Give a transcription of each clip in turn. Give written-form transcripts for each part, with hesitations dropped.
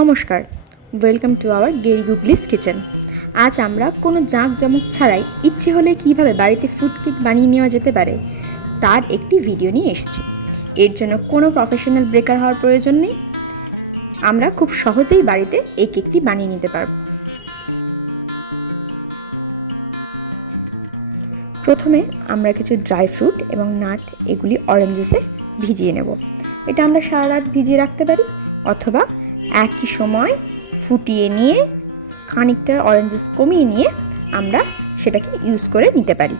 নমস্কার, welcome to our গেরি গুগলিস kitchen. আজ আমরা কোনো জাঁকজমক ছাড়াই ইচ্ছে হলে কীভাবে বাড়িতে ফ্রুট কেক বানিয়ে নেওয়া যেতে পারে তার একটি ভিডিও নিয়ে এসেছি। এর জন্য কোনো প্রফেশনাল বেকার হওয়ার প্রয়োজন নেই, আমরা খুব সহজেই বাড়িতে এই কেকটি বানিয়ে নিতে পারব। প্রথমে আমরা কিছু ড্রাই ফ্রুট এবং নাট এগুলি অরেঞ্জ জুসে ভিজিয়ে নেব। এটা আমরা সারা রাত ভিজিয়ে রাখতে পারি, অথবা একই সময় ফুটিয়ে নিয়ে খানিকটা অরেঞ্জ জুস কমিয়ে নিয়ে আমরা সেটাকে ইউজ করে নিতে পারি।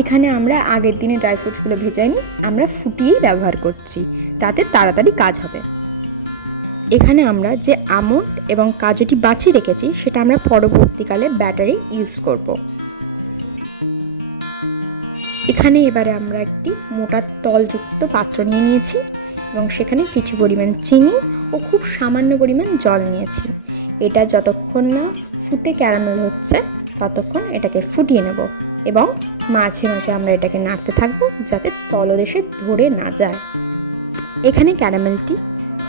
এখানে আমরা আগের দিনে ড্রাই ফ্রুটসগুলো ভেজাইনি, আমরা ফুটিয়েই ব্যবহার করছি, তাতে তাড়াতাড়ি কাজ হবে। এখানে আমরা যে আমন্ড এবং কাজুটি বাছিয়ে রেখেছি সেটা আমরা পরবর্তীকালে ব্যাটারে ইউজ করব। এখানে এবারে আমরা একটি মোটা তলযুক্ত পাত্র নিয়ে নিয়েছি এবং সেখানে কিছু পরিমাণ চিনি ও খুব সামান্য পরিমাণ জল নিয়েছি। এটা যতক্ষণ না ফুটে ক্যারামেল হচ্ছে ততক্ষণ এটাকে ফুটিয়ে নেব এবং মাঝে মাঝে আমরা এটাকে নাড়তে থাকবো যাতে তলদেশে ধরে না যায়। এখানে ক্যারামেলটি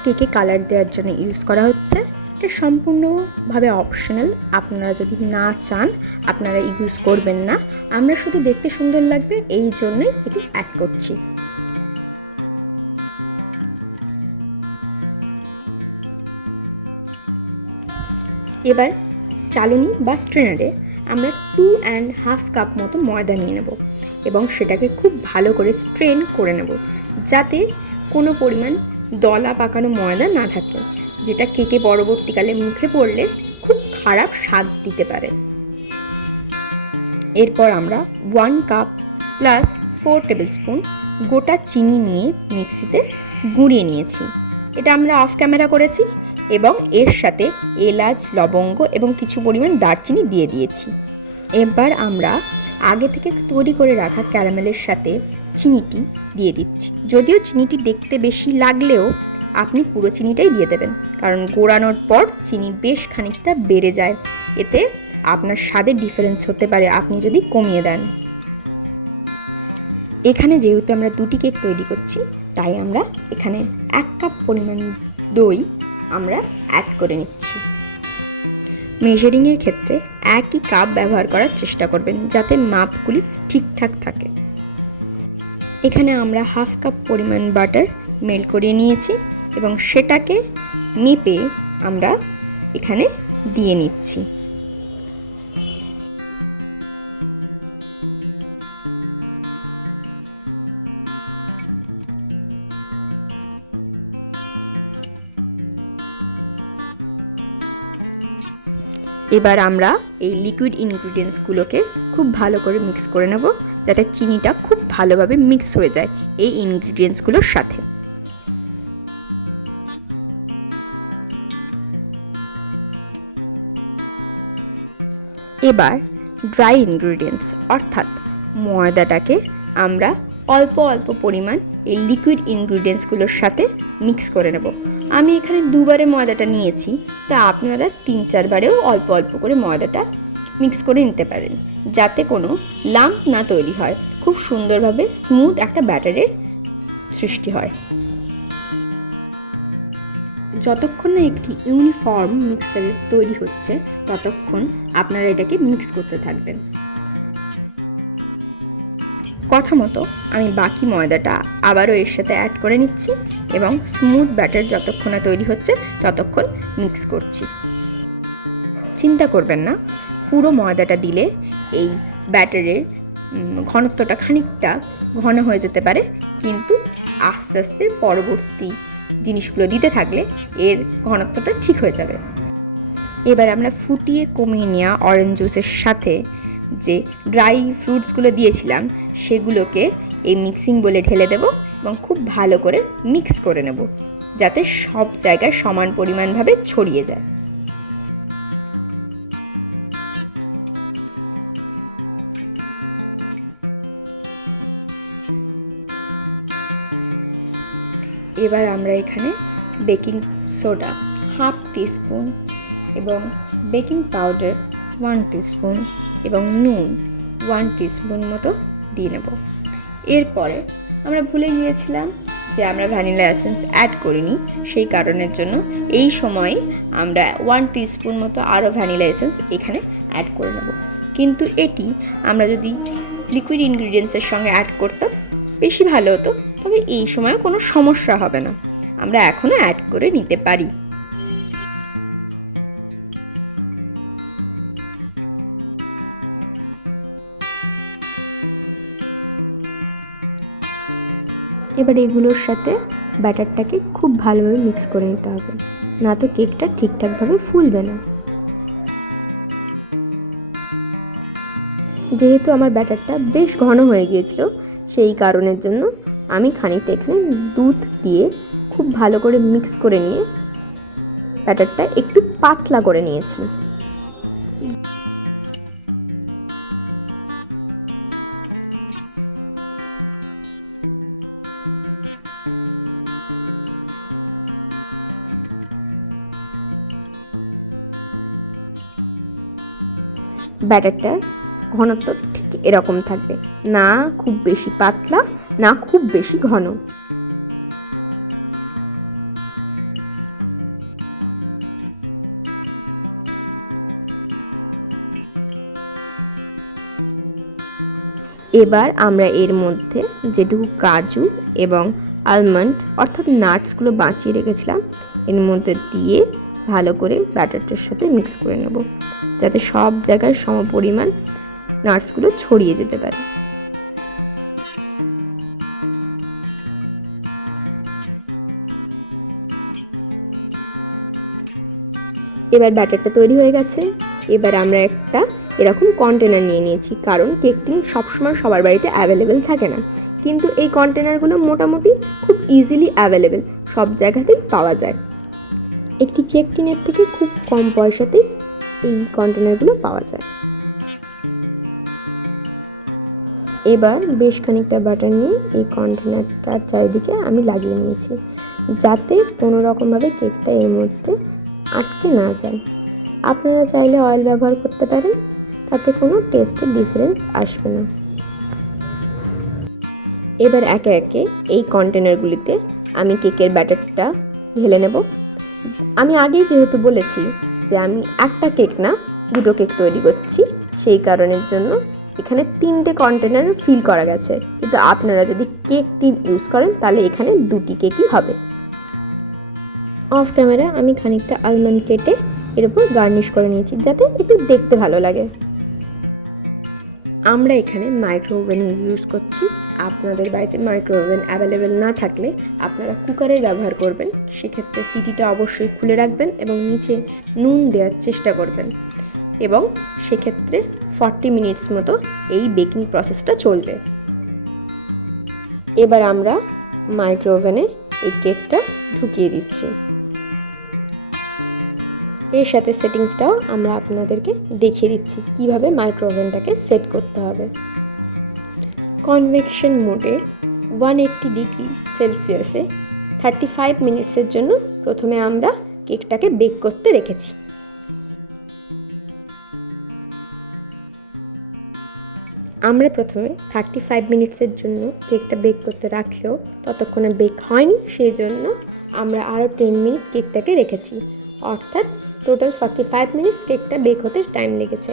কেকে কালার দেওয়ার জন্য ইউজ করা হচ্ছে। এটা সম্পূর্ণভাবে অপশনাল, আপনারা যদি না চান আপনারা ইউজ করবেন না, আমরা শুধু দেখতে সুন্দর লাগবে এই জন্যই এটি অ্যাড করছি। এবার চালনি বা স্ট্রেনারে আমরা 2.5 কাপ মতো ময়দা নিয়ে নেব এবং সেটাকে খুব ভালো করে স্ট্রেন করে নেব যাতে কোনো পরিমাণ দলা পাকানো ময়দা না থাকে, যেটা কেকে পরবর্তীকালে মুখে পড়লে খুব খারাপ স্বাদ দিতে পারে। এরপর আমরা 1 কাপ প্লাস 4 টেবিল স্পুন গোটা চিনি নিয়ে মিক্সিতে গুঁড়িয়ে নিয়েছি। এটা আমরা অফ ক্যামেরা করেছি এবং এর সাথে এলাচ, লবঙ্গ এবং কিছু পরিমাণ দারচিনি দিয়ে দিয়েছি। এবার আমরা আগে থেকে তৈরি করে রাখা ক্যারামেলের সাথে চিনিটি দিয়ে দিচ্ছি। যদিও চিনিটি দেখতে বেশি লাগলেও আপনি পুরো চিনিটাই দিয়ে দেবেন, কারণ গোড়ানোর পর চিনি বেশ খানিকটা বেড়ে যায়, এতে আপনার স্বাদের ডিফারেন্স হতে পারে আপনি যদি কমিয়ে দেন। এখানে যেহেতু আমরা 2টি কেক তৈরি করছি তাই আমরা এখানে 1 কাপ পরিমাণ দই আমরা অ্যাড করে নিচ্ছি। মেজারিংয়ের ক্ষেত্রে একই কাপ ব্যবহার করার চেষ্টা করবেন যাতে মাপগুলি ঠিকঠাক থাকে। এখানে আমরা 1/2 কাপ পরিমাণ বাটার মেল্ট করিয়ে নিয়েছি এবং সেটাকে মেপে আমরা এখানে দিয়ে নিচ্ছি। এবার আমরা এই লিকুইড ইনগ্রিডিয়েন্টসগুলোকে খুব ভালো করে মিক্স করে নেব যাতে চিনিটা খুব ভালোভাবে মিক্স হয়ে যায় এই ইনগ্রিডিয়েন্টসগুলোর সাথে। এবার ড্রাই ইনগ্রিডিয়েন্টস অর্থাৎ ময়দাটাকে আমরা অল্প অল্প পরিমাণ এই লিকুইড ইনগ্রিডিয়েন্টসগুলোর সাথে মিক্স করে নেব। আমি এখানে 2বারে ময়দাটা নিয়েছি, তা আপনারা 3-4 বারেও অল্প অল্প করে ময়দাটা মিক্স করে নিতে পারেন যাতে কোনো লাম্প না তৈরি হয়, খুব সুন্দরভাবে স্মুথ একটা ব্যাটারের সৃষ্টি হয়। যতক্ষণ না একটি ইউনিফর্ম মিক্সার তৈরি হচ্ছে ততক্ষণ আপনারা এটাকে মিক্স করতে থাকবেন। কথা মতো আমি বাকি ময়দাটা আবারও এর সাথে অ্যাড করে নিচ্ছি এবং স্মুথ ব্যাটার যতক্ষণ না তৈরি হচ্ছে ততক্ষণ মিক্স করছি। চিন্তা করবেন না, পুরো ময়দাটা দিলে এই ব্যাটারের ঘনত্বটা খানিকটা ঘন হয়ে যেতে পারে, কিন্তু আস্তে আস্তে পরবর্তী জিনিসগুলো দিতে থাকলে এর ঘনত্বটা ঠিক হয়ে যাবে। এবার আমরা ফুটিয়ে কমিয়ে নেওয়া অরেঞ্জ জুসের সাথে যে ড্রাই ফ্রুটসগুলো দিয়েছিলাম সেগুলোকে এই মিক্সিং বলে ঢেলে দেব এবং খুব ভালো করে মিক্স করে নেব যাতে সব জায়গায় সমান পরিমাণভাবে ছড়িয়ে যায়। এবার আমরা এখানে বেকিং সোডা 1/2 টিস্পুন এবং বেকিং পাউডার 1 টিস্পুন এবং নুন 1 টিস্পুন মতো দিয়ে নেব। এরপরে আমরা ভুলে গিয়েছিলাম যে আমরা ভ্যানিলা এসেন্স অ্যাড করিনি, সেই কারণের জন্য এই সময় আমরা 1 টিস্পুন মতো আরও ভ্যানিলা এসেন্স এখানে অ্যাড করে নেব। কিন্তু এটি আমরা যদি লিকুইড ইনগ্রিডিয়েন্টসের সঙ্গে অ্যাড করতাম বেশি ভালো হতো, তবে এই সময় কোনো সমস্যা হবে না, আমরা এখনও অ্যাড করে নিতে পারি। এবার এগুলোর সাথে ব্যাটারটাকে খুব ভালোভাবে মিক্স করে নিতে হবে, না তো কেকটা ঠিকঠাকভাবে ফুলবে না। যেহেতু আমার ব্যাটারটা বেশ ঘন হয়ে গিয়েছিল, সেই কারণের জন্য আমি খানিকটা এখানে দুধ দিয়ে খুব ভালো করে মিক্স করে নিয়ে ব্যাটারটা একটু পাতলা করে নিয়েছি। ব্যাটারটার ঘনত্ব ঠিক এরকম থাকবে, না খুব বেশি পাতলা না খুব বেশি ঘন। এবার আমরা এর মধ্যে যেটুকু কাজু এবং আলমন্ড অর্থাৎ নাটসগুলো বাঁচিয়ে রেখেছিলাম এর মধ্যে দিয়ে ভালো করে ব্যাটারটার সাথে মিক্স করে নেব, যাতে সব জায়গায় সমপরিমাণ নাটসগুলো ছড়িয়ে যেতে পারে। এবার ব্যাটারটা তৈরি হয়ে গেছে। এবার আমরা একটা এরকম কন্টেনার নিয়ে নিয়েছি, কারণ কেক টিন সবসময় সবার বাড়িতে অ্যাভেলেবেল থাকে না, কিন্তু এই কন্টেনারগুলো মোটামুটি খুব ইজিলি অ্যাভেলেবেল, সব জায়গাতেই পাওয়া যায়। একটি কেক টিনের থেকে খুব কম পয়সাতেই এই কন্টেনারগুলো পাওয়া যায়। এবার বেশ খানিকটা বাটার নিয়ে এই কন্টেনারটার চারিদিকে আমি লাগিয়ে নিয়েছি, যাতে কোনো রকমভাবে কেকটা এর মধ্যে আটকে না যায়। আপনারা চাইলে অয়েল ব্যবহার করতে পারেন, তাতে কোনো টেস্টের ডিফারেন্স আসবে না। এবার একে একে এই কন্টেনারগুলিতে আমি কেকের ব্যাটারটা ঢেলে নেব। আমি আগেই যেহেতু বলেছি যে আমি একটা কেক না 2টো কেক তৈরি করছি, সেই কারণের জন্য এখানে 3টে কন্টেনার ফিল করা গেছে, কিন্তু আপনারা যদি কেক টিন ইউজ করেন তাহলে এখানে 2টি কেকই হবে। অফ ক্যামেরা আমি খানিকটা আলমন্ড কেটে এর উপর গার্নিশ করে নিয়েছি, যাতে একটু দেখতে ভালো লাগে। আমরা এখানে মাইক্রো ওভেন ইউজ করছি, আপনাদের বাড়িতে মাইক্রো ওভেন অ্যাভেলেবেল না থাকলে আপনারা কুকারের ব্যবহার করবেন। সেক্ষেত্রে সিটিটা অবশ্যই খুলে রাখবেন এবং নিচে নুন দেওয়ার চেষ্টা করবেন, এবং সেক্ষেত্রে 40 মিনিটস মতো এই বেকিং প্রসেসটা চলবে। এবার আমরা মাইক্রো ওভেনে এই কেকটা ঢুকিয়ে দিচ্ছি। এর সাথে সেটিংসটাও আমরা আপনাদেরকে দেখিয়ে দিচ্ছি কিভাবে মাইক্রো ওভেনটাকে সেট করতে হবে। কনভেকশন মোডে 180 ডিগ্রি সেলসিয়াসে 35 মিনিটসের জন্য প্রথমে আমরা কেকটাকে বেক করতে রেখেছি। আমরা প্রথমে 35 মিনিটসের জন্য কেকটা বেক করতে রাখলেও ততক্ষণে বেক হয়নি, সেই জন্য আমরা আরও 10 মিনিট কেকটাকে রেখেছি, অর্থাৎ টোটাল 45 মিনিটস কেকটা বেক হতে টাইম লেগেছে।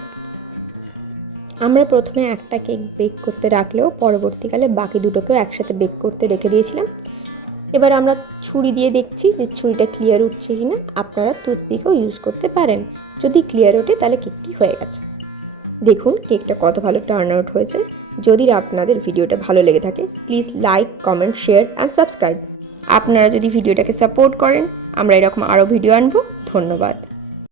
আমরা প্রথমে একটা কেক বেক করতে রাখলেও পরবর্তীকালে বাকি 2টোকেও একসাথে বেক করতে রেখে দিয়েছিলাম। এবার আমরা ছুরি দিয়ে দেখছি যে ছুরিটা ক্লিয়ার উঠছে কি না। আপনারা টুথপিকও ইউজ করতে পারেন, যদি ক্লিয়ার ওঠে তাহলে কেকটি হয়ে গেছে। দেখুন কেকটা কত ভালো টার্ন আউট হয়েছে। যদি আপনাদের ভিডিওটা ভালো লেগে থাকে please like, comment, share and subscribe. আপনারা যদি ভিডিওটাকে সাপোর্ট করেন আমরা এরকম আরও ভিডিও আনবো। ধন্যবাদ।